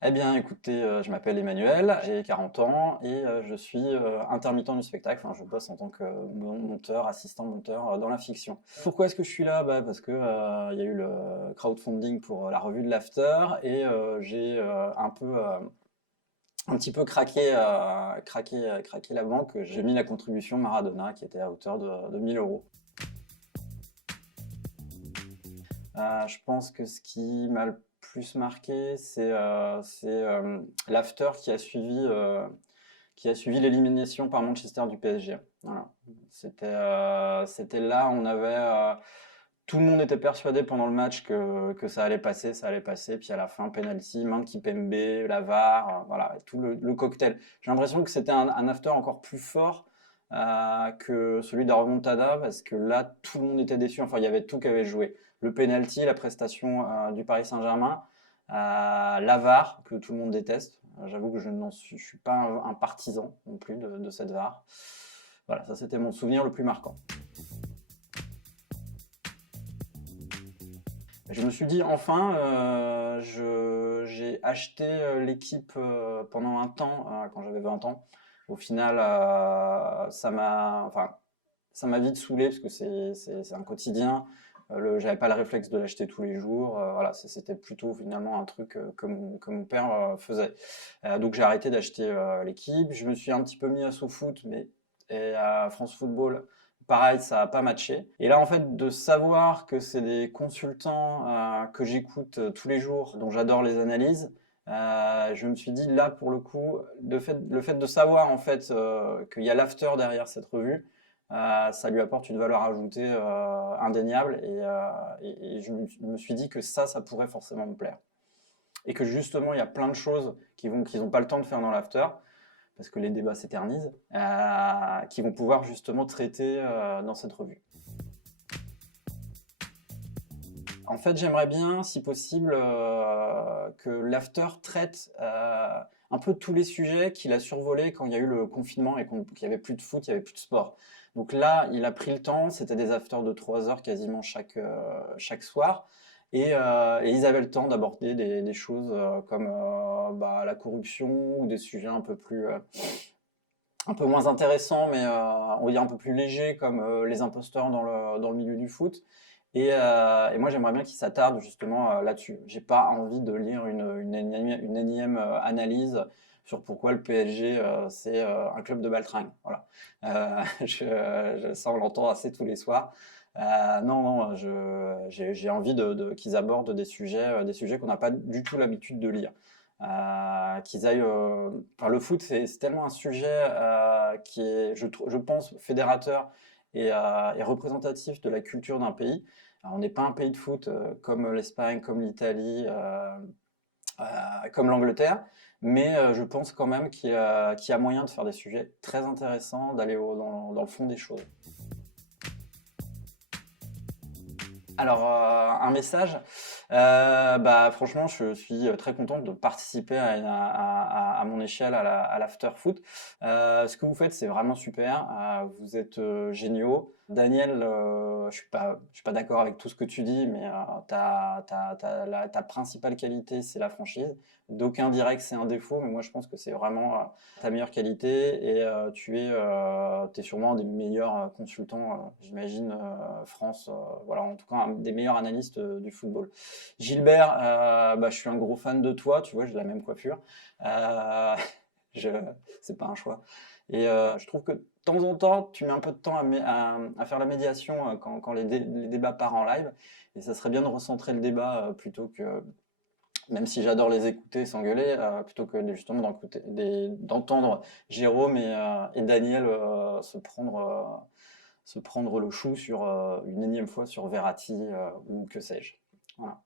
Eh bien, écoutez, je m'appelle Emmanuel, j'ai 40 ans et je suis intermittent du spectacle. Enfin, je bosse en tant que monteur, assistant monteur dans la fiction. Pourquoi est-ce que je suis là? Bah, parce que il y a eu le crowdfunding pour la revue de l'After et j'ai un petit peu craqué la banque. J'ai mis la contribution Maradona qui était à hauteur de 1000 euros. Je pense que ce qui m'a le plus marqué, c'est l'after qui a suivi l'élimination par Manchester du PSG. Voilà. C'était là, tout le monde était persuadé pendant le match que ça allait passer, puis à la fin, penalty, main de Kipembe, la VAR, voilà, tout le cocktail. J'ai l'impression que c'était un after encore plus fort que celui de la remontada, parce que là, tout le monde était déçu. Enfin, il y avait tout qui avait joué. Le penalty, la prestation du Paris Saint-Germain, la VAR, que tout le monde déteste. J'avoue que je suis pas un partisan non plus de cette VAR. Voilà, ça c'était mon souvenir le plus marquant. Je me suis dit enfin, j'ai acheté l'équipe pendant un temps, quand j'avais 20 ans. Au final, ça m'a vite saoulé parce que c'est un quotidien. J'avais pas le réflexe de l'acheter tous les jours. Voilà, c'était plutôt finalement un truc que mon père faisait. Donc j'ai arrêté d'acheter l'équipe. Je me suis un petit peu mis à SoFoot, mais et à France Football, pareil, ça n'a pas matché. Et là, en fait, de savoir que c'est des consultants que j'écoute tous les jours, dont j'adore les analyses, je me suis dit là, pour le coup, le fait de savoir en fait qu'il y a l'after derrière cette revue, ça lui apporte une valeur ajoutée indéniable. Et je me suis dit que ça pourrait forcément me plaire. Et que justement, il y a plein de choses qu'ils n'ont pas le temps de faire dans l'after parce que les débats s'éternisent, qui vont pouvoir justement traiter dans cette revue. En fait, j'aimerais bien, si possible, que l'after traite un peu tous les sujets qu'il a survolés quand il y a eu le confinement et qu'il n'y avait plus de foot, il n'y avait plus de sport. Donc là, il a pris le temps, c'était des afters de 3 heures quasiment chaque soir. Et ils avaient le temps d'aborder des choses comme bah, la corruption ou des sujets un peu moins intéressants, mais on va dire un peu plus légers, comme les imposteurs dans le milieu du foot. Et moi, j'aimerais bien qu'il s'attarde justement là-dessus. J'ai pas envie de lire une énième analyse sur pourquoi le PSG c'est un club de baltringue. Voilà. Ça, on l'entend assez tous les soirs. Non, non, j'ai envie qu'ils abordent des sujets qu'on n'a pas du tout l'habitude de lire. Qu'ils aillent. Enfin, le foot, c'est tellement un sujet qui est, je pense, fédérateur et représentatif de la culture d'un pays. Alors, on n'est pas un pays de foot comme l'Espagne, comme l'Italie, comme l'Angleterre, mais je pense quand même qu'il y a moyen de faire des sujets très intéressants, d'aller dans le fond des choses. Alors, un message, bah, franchement, je suis très content de participer à mon échelle à l'after foot. Ce que vous faites, c'est vraiment super. Vous êtes géniaux. Daniel, je suis pas d'accord avec tout ce que tu dis, mais ta principale qualité, c'est la franchise. D'aucuns diraient que c'est un défaut, mais moi, je pense que c'est vraiment ta meilleure qualité et t'es sûrement un des meilleurs consultants, j'imagine, France, voilà, en tout cas un des meilleurs analystes du football. Gilbert, bah, je suis un gros fan de toi, tu vois, j'ai la même coiffure. Euh, je, c'est pas un choix. Et je trouve que de temps en temps, tu mets un peu de temps à faire la médiation quand les débats partent en live. Et ça serait bien de recentrer le débat plutôt que, même si j'adore les écouter s'engueuler, plutôt que justement d'entendre Jérôme et Daniel se prendre le chou sur une énième fois sur Verratti ou que sais-je. Voilà.